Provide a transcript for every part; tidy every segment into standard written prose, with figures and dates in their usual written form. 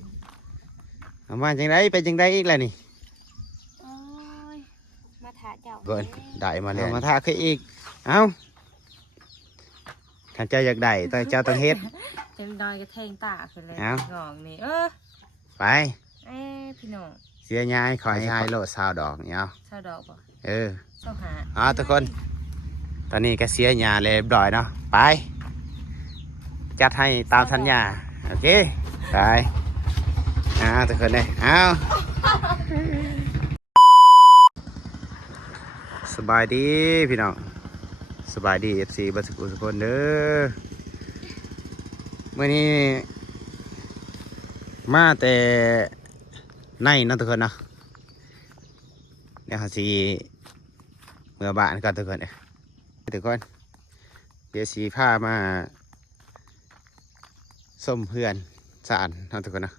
นเอามาจังไดไปจังไดอีกแล้วนี่โอ้ยมาถาเจ้า เกินได้มาแล้วมาท่าคืออีกเอ้าท่านเจ้าอยากได้ต้องเจ้าต้องเฮ็ด เต็มดอยกระแทงตาขึ้นเลย เอ้า งองนี่ไป พี่น้อง เสียยายขอให้ยายโลดซาวดอกเนี่ยเอา เศร้าดอกบ่ เออ เศร้าหา เอาทุกคน ตอนนี้ก็เสียยาเลยเรียบร้อยเนาะไปจัดให้ตามสัญญาโอเคไปทุกคนเลยเอาสบายดีพี่น้องสบายดี FC บัสกุลทุกคนเด้อเมื่อนี้มาแต่ในเนาะทุกคนเนาะเดี๋ยวเขาสิเมื่อบ้านกันทุกคนเอ้ยทุกคนเดี๋ยวสีผ้ามาส้มเพื่อนสานเนาะทุกคนเนาะ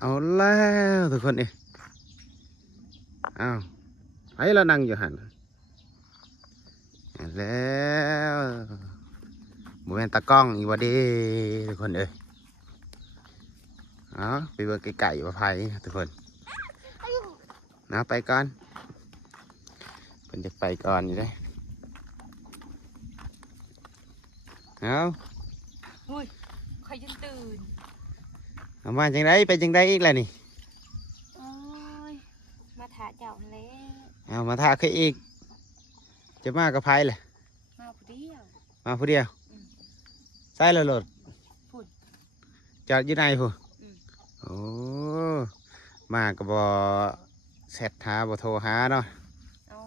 เอาแล้วทุกคนเอ้ยเอาไอ้เรานั่งอยู่หันแล้วบุเป็นตะกล้องอีกวันดีทุกคนเอ้ยเอาไปเบิ่งไก่ๆว่าไผ่ทุกคนนะไปก่อนเพิ่นจะไปก่อนอยู่เด้เอา อุ้ยใครจนตื่น เอามาจังไดไปจังไดอีกแล้วนี่ โอ้ยมาถาเจ้าแล้ว เอามาท่าคืออีกจะมากับไผ่แหละ มาผู้เดียว มาผู้เดียวใส่และโหลด พูด จอดอยู่ในผู้ อืม โอ้มากับบอเสร็จหาบอโทรหาเนาะ เอา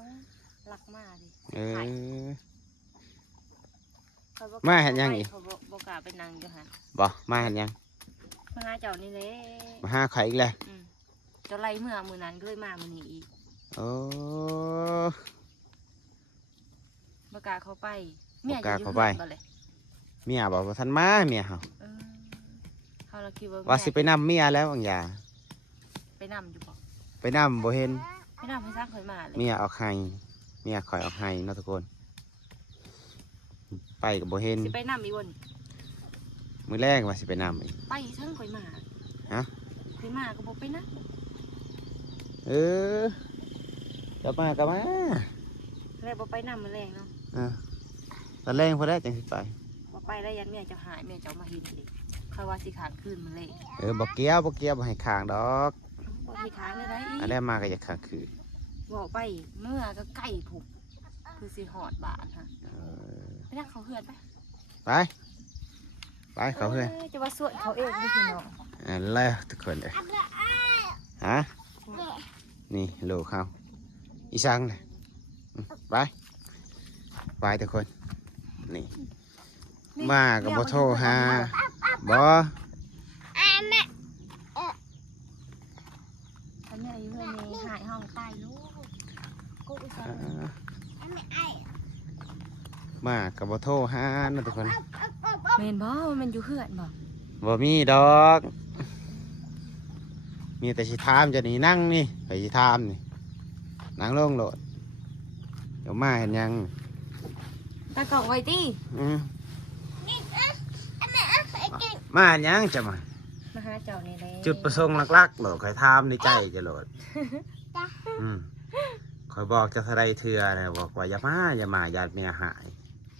หลักมาดิ เออ เขาบ่ มาเห็นยังอีก เขาบ่กล้าไปนั่งอยู่หัน บอมาเห็นยัง มาหาเจ้านี่เลย มาหาไข่อีกแล้ว เจ้าไล่เมื่อมือนั้นก็เลยมามือนี้อีก โอ้ บ่กล้าเข้าไปเมีย บ่กล้า จะอยู่ เข้าไป เฮือนบ่เลย เมียบอกว่าท่านมาเมียเฮา เออเขาเราคิดว่า ว่าสิไปนำเมียแล้วบางอย่าง ไปนำอยู่บ่ ไปนำบ่เห็น ไปนำให้สร้างข่อยมาเลย เมียเอาไข่เมียคอยเอาไข่เนาะทุกคน ไปกับบ่เห็น สิไปนำอีกบ่น มื้อแรกว่าสิไปนำอีก ไปทั้งข่อยมา ฮะ ข่อยมาก็บ่ไปนะ เออกับมากับมา เลยบ่ไปนำมื้อแรงเนาะ ตอนแรกพอได้จังสิไป บ่ไปแล้วยันเมียเจ้าหายเมียเจ้ามาเห็นอีกค่อยว่าสิขางคืนมื้อแรง บอกเกี้ยวบ่ให้ข้างดอก บ่สิขางได้อี อัน ก แรกมาก็อยากข้างคือ บอกไปเมื่อก็ใกล้ผูกคือสิหอดบานฮะ เออ ไปนั่งเขาเฮือนไป ไปไปเขาเพื่อน จะว่าสวดเขาเองนี่พี่น้อง อันแล้วทุกคนเลยฮะนี่โลกเขาอีสังเลยไปไปทุกคนนี่มากับบ่โทรหาบ่ ทำยังไงอยู่เฮือนนี่หายห้องตายลูกกูอุตส่าห์ มากับบ่โทรหานะทุกคน เมนบ่มันอยู่เฮือนบ่ บ่มีดอกมีแต่สิถามจะนี่นั่งนี่ไปสิถามนี่นั่งลงโลดเดี๋ยวมาเห็นยัง ตากล่องไว้ติ อืมมาเห็นยังจะมา มาหาเจ้านี่เลย จุดประสงค์หลักๆโหลดคอยถามในใจจะโหลดคอยบอกจะทะเลเถื่อนะบอกว่าอย่ามาญาติเมียหาย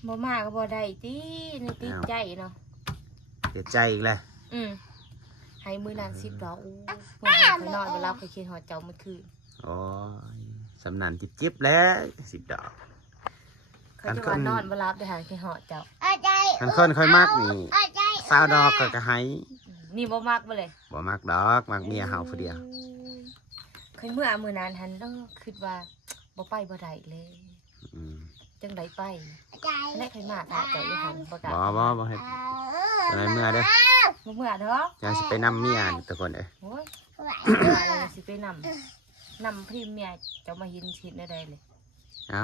บ่มาก็บ่ได้ตินี่ติดใจเนาะ เสียใจอีกเลย ให้มื้อนั้น10ดอกอู้เมื่อคืนนอนบ่หลับเคยคิดฮอดเจ้าเมื่อคืน โอ้ยสำนันจิบๆแล้ว10 ดอก เขาจะว่านอนบ่หลับได้หาคิดฮอดเจ้า คันคนค่อยมักนี่20 ดอกก็ให้ นี่บ่มักบ่เลย บ่มักดอกมักเมียเฮาผู้เดียว เคยเมื่อมื้อนั้นหันต้องคิดว่าบ่ไปบ่ได้เลย อืม จังไดไปและเคยมาถาเจ้าอยู่หันบ่กล้า บ่ให้อะไรเมื่อเด้อ บ่เมื่อเด้อ ยังสิไปนำเมียนี่ทุกคนเอ้ย โอ้ยอะไรสิไปนำพริมเมียเจ้ามาเห็นชิดได้เลย เอา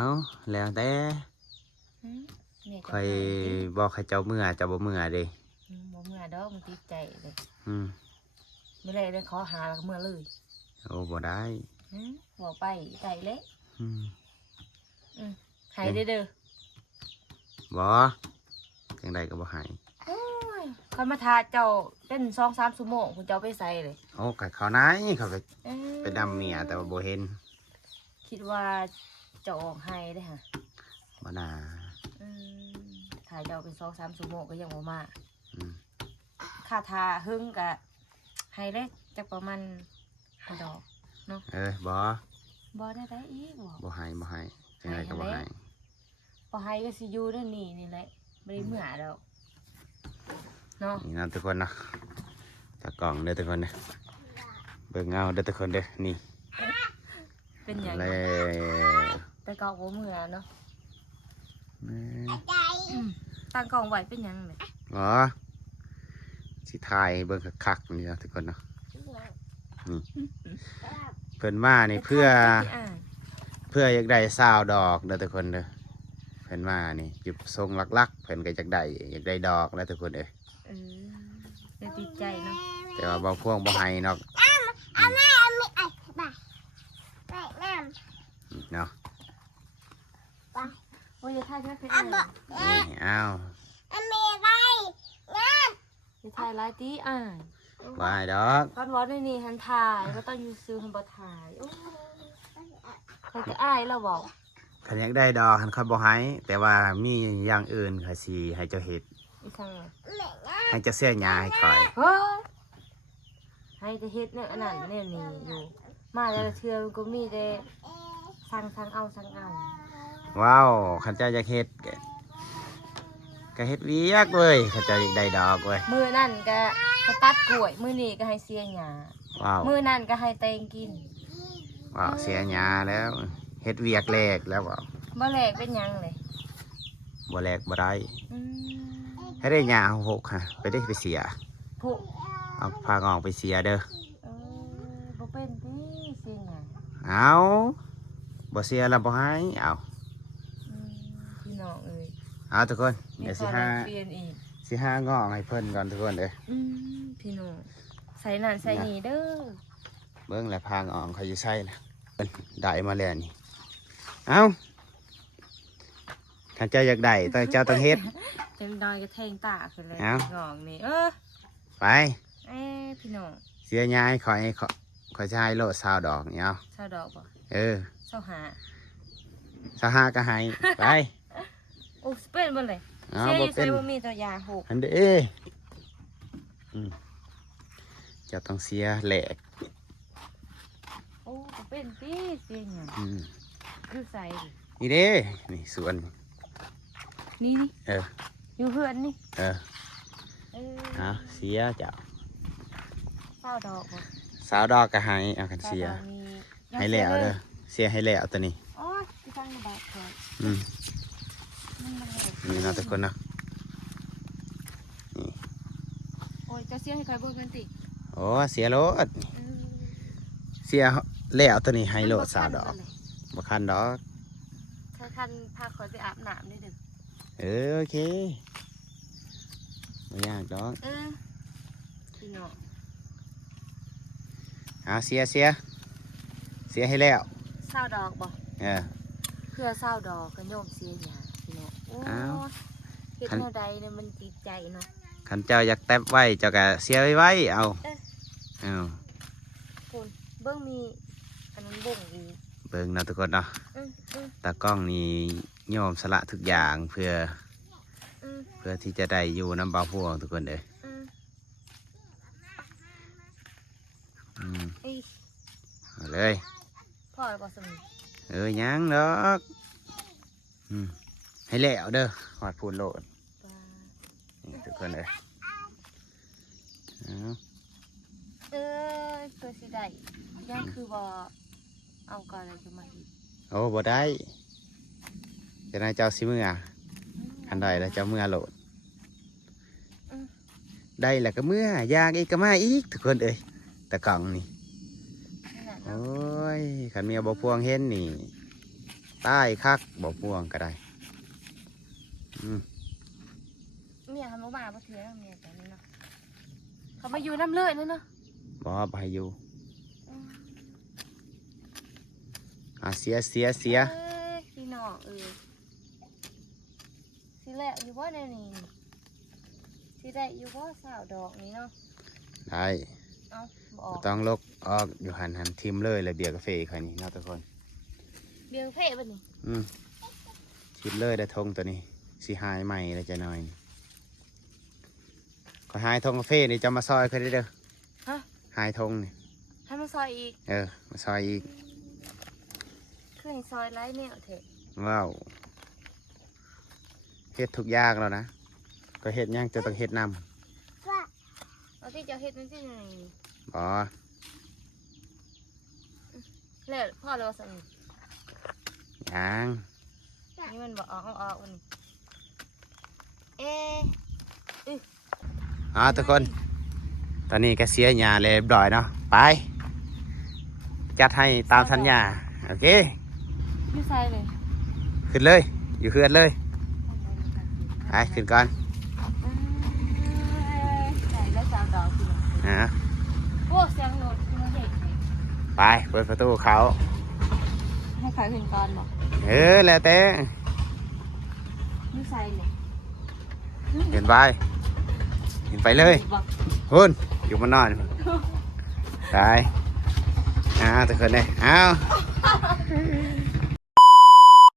แล้วแต่ เมีย ค เจ้า อยบอกให้เจ้าเมื่อเจ้าบ่เมื่อเด้ บ่เมื่อดอกมันติดใจเลย อืม ไม่ได้เลยขอหาแล้วก็เมื่อเลย โอ้บ่ได้ บอกไปใจเละ อืม หายเด้อ บ่จังใดก็บ่ใหาย โอ้ย เขามาทาเจ้าเป็น2-3 ชั่วโมงคุณเจ้าไปใส่เลย โอ้กัเขาไหนเขาไปดำเมียแต่ว่าโบเห็น คิดว่าจะออกให้ได้ค่ะ บ่นา ถ่ายเจ้าเป็น2-3 ชั่วโมงก็ยังบ่มา อืม ค่าทาหึ่งกะให้เล็กจะประมาณ5 ดอกเนาะ บ่ บ่ได้อีกบ่ บ่ให้จังไดก็บ่ให้ บ่ให้ก็สิอยู่เด้อนี่แหละบ่ได้เมื่อดอกเนาะ นี่นะทุกคนนะตากล่องเด้อทุกคนเด้อเบิ่งเอาเด้อทุกคนเด้อนี่ เป็นหยัง แล้ว แต่เก่าบ่เมื่อเนาะ แม่ ตั้งกล้องไว้เป็นหยังเลย อ๋อสิถ่ายเบิ่งคักๆนี่นะทุกคนเนาะนี่เพิ่นมานี่เพื่ออยากได้20ดอกเด้อทุกคนเด้อเพิ่นมานี่จุดทรงหลักๆเพิ่นก็อยากได้ดอกแล้วทุกคนเด้อ จะติดใจเนาะ แต่ว่าบ่พวงบ่ให้เนาะเนาะ โอ้ยอย่าถ่ายแค่เพชรเลย นี่อ้าว อย่าถ่ายหลายตีบ่ให้ดอก ตอนวอดนี่หันถ่ายก็ต้องอยู่ซื้อหันบ่ถ่ายโอ้ใครจะอายเราบอก คันอยากได้ดอกคันค่อยบ่ให้แต่ว่ามีอย่างอื่นค่ะสิให้เจ้าเฮ็ด อีสังเลย ให้เจ้าเสียหญ้าให้ข่อย เฮ้ยให้จะเฮ็ดเนี่ยอันนั้นเนี่ยนี่อยู่มาแต่ละเทื่อมันก็มีแต่สั่งเอา ว้าวคันเจ้าอยากเฮ็ดก็เฮ็ดเวียกเว้ยคันเจ้าอยากได้ดอกเว้ย มือนั่นก็เขาตัดกล้วยมือนี่ก็ให้เสียหญ้า ว้าว มือนั่นก็ให้เตงกิน ว้าวเสียหญ้าแล้วเฮ็ดเวียกแลกแล้วว้าว บ่แลกเป็นหยังเลย บ่แลกบ่ได้ อืม ให้ได้หญ้าหกค่ะไปได้ไปเสีย ผู้ เอาพางอกไปเสียเด้อ บ่เป็นติเสียหญ้า เอาบ่เสียแล้วบ่ให้เอา พี่น้องเอ้ย เอาทุกคน มี เดี๋ยว ข สิ อ หา เปลี่ยนอีก งอกให้เพิ่นก่อนทุกคนเด้อ พี่น้องใส่นั่นใส่นี่เด้อ เบิ่งแล้วพางออกเขาจะใส่นะเพิ่นได้มาแล้วนี่เอาถ้าเจ้าอยากได้ต้องเจ้าต้องเฮ็ด เต็มดอยก็แทงตาขึ้นเลย เอ้า งอกนี่ไป พี่น้อง เสียย้ายขอยจะให้โลด20ดอกนี่เอา เศร้าดอกบ่ เออ เศร้าหา 25ก็ให้ไป โอ้สเป็นบ่เลย เอา เสียอ บ่ ยู่ เป็ ใส่ น บ่มีตัวยาหก อันเด้เจะต้องเสียแหลก โอ้บ่เป็นติเสียหยัง อืม คือใส่ดิ นี่เด้นี่สวน นี่ เออ อยู่เพื่อนนี่ เออ เออ เอาเสียเจ้า เศร้าดอกบ่ 20ดอกก็ให้เอากันเสีย ศร้าดอกนี่ ให้แล้วเด้อเสียให้แล้วตัวนี้ โอ้ยพี่ตั้งบาทก่อน อืม มันบ่ได้ นี่เนาะทุกคนเนาะ โอ้ยจะเสียให้ใครเบิ่งกันติ โอ้เสียโลดเสียแล้วตัวนี้ให้โลด20ดอกบ่คันดอก ถ้าคันพาขอยไปอาบน้ำได้เด้อ เออโอเคไม่ยากดอก พี่น้อง เอาเสียให้แล้ว เศร้าดอกบ่ เออ เพื่อเศร้าดอกก็โยมเสียหยาพี่น้องโอ้ อ้าว เฮ็ดแนวใดเนี่ยมันติดใจเนาะ คันเจ้าอยากแตบไว้เจ้าก็เสียไว้เอา เอ๊ะ เอา คุณเบิ่งมีอันนั้นบ่งอีก เบิ่งเนาะทุกคนเนาะ อืออือ ตากล้องนี่ยอมสละทุกอย่างเพื่อ อือ ที่จะได้อยู่น้ำบ่าวพวงทุกคนเด้อ อือ อืม อี เอาเลย พ่อบ่สม ยังดอกอืมให้แล้วเด้อหอดพูนโลด ปลา นี่ทุกคนเลยเอา ตัวสิได้ยังคือบ่เอาก่อนเลยจะมาอีก โอ้บ่ได้จะนายเจ้าสิเมื่ออันใดแล้วเจ้าเมื่อโหลดได้แล้วก็เมื่อยากอีกก็มาอีกทุกคนเอ้ยตะกล่องนี่ นั่นน่ะ โอ้ เนาะ ยขันเมียบ่พวงเห็นนี่ใต้คักบ่พวงก็ได้อืม เมียเขามาบ่เถื่อเมียแต่นี่เนาะเขามาอยู่น้ำเลือดนั่นเนาะ บ่ไปอยู่ อืม เสีย พี่น้องสิแหละอยู่ว่าในนี้สิ สิได้อยู่บ่สาวดอกนี้เนาะ ได้ เอาบ่อ บ่ อก ต้องลกออกอยู่หันทิมเลยเลยเบียร์กาแฟคันนี้เนาะทุกคน เบียงเพ่บ่นี่ ชิดเลยได้ทงตัวนี้สิหายใหม่เลยจะหน่อยนี่ก็หายทงกาแฟนี่จะมาซอยเขาได้เด้อ ฮะ หายทงนี่ ให้มาซอยอีก มาซอยอีก คือให้ซอยไร้แนวเถอะ ว้าวเฮ็ดทุกอย่างแล้วนะก็เฮ็ดหยังจะต้องเฮ็ดน เอาที่จะเฮ็ดมันสิหน่อย ำบ่ แล้วพ่อเราสั่ง ยัง นี่มันบ่ออกเอาออกมันเอ๊ะ ทุกคน ตอนนี้ก็เสียหญ้าเลยเรียบร้อยเนาะไปจัดให้ตามสัญญาโอเค อยู่ใส่เลย ขึ้นเลยอยู่เฮือนเลยไปขึ้นก่อน ใส่แล้วสาวดอกสิ โอ้เสียงโหลดมาเด็ก ไปเปิดประตูเขา ให้ขายขึ้นก่อนบ่ แล้วแต่ อยู่ใส่เลย เห็นไปเห็นไปเลยหุ่นอยู่มานอนไปทุกคนเลยเอา